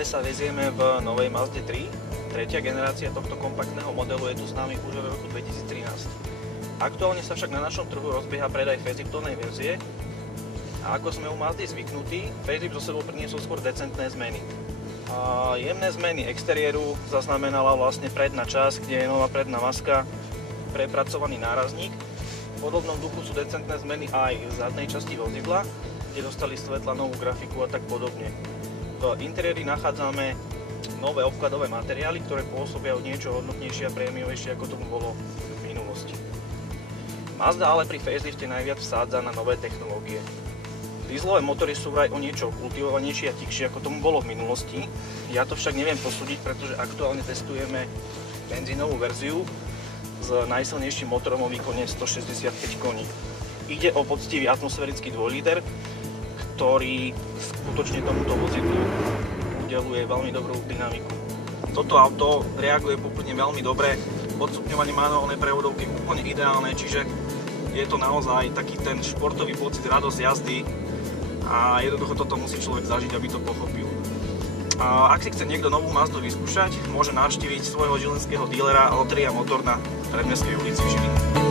Práve sa vezieme v novej Mazde 3. Tretia generácia tohto kompaktného modelu je tu s nami už od roku 2013. Aktuálne sa však na našom trhu rozbieha predaj faceliftovnej verzie a ako sme u Mazdy zvyknutí, facelift zo sebou priniesol skôr decentné zmeny. Jemné zmeny exteriéru zaznamenala vlastne predná časť, kde je nová predná maska, prepracovaný nárazník. V podobnom duchu sú decentné zmeny aj v zadnej časti vozidla, kde dostali svetla, novú grafiku a tak podobne. V interiéri nachádzame nové obkladové materiály, ktoré pôsobia o niečo hodnotnejšie a prémiovejšie, ako tomu bolo v minulosti. Mazda ale pri facelifte najviac vsádza na nové technológie. Dieselové motory sú vraj o niečo kultivovanejšie a tichšie, ako tomu bolo v minulosti. Ja to však neviem posúdiť, pretože aktuálne testujeme benzínovú verziu s najsilnejším motorom o výkone 165 koní. Ide o poctivý atmosférický 2 liter, ktorý skutočne tomuto vozidlu udeľuje veľmi dobrú dynamiku. Toto auto reaguje úplne veľmi dobre, odstupňovanie manuálnej prevodovky je úplne ideálne, čiže je to naozaj taký ten športový pocit, radosť jazdy a jednoducho toto musí človek zažiť, aby to pochopil. A ak si chce niekto novú Mazdu vyskúšať, môže navštíviť svojho žilinského dílera Lotteria Motor na Predmestskej ulici v Žiline.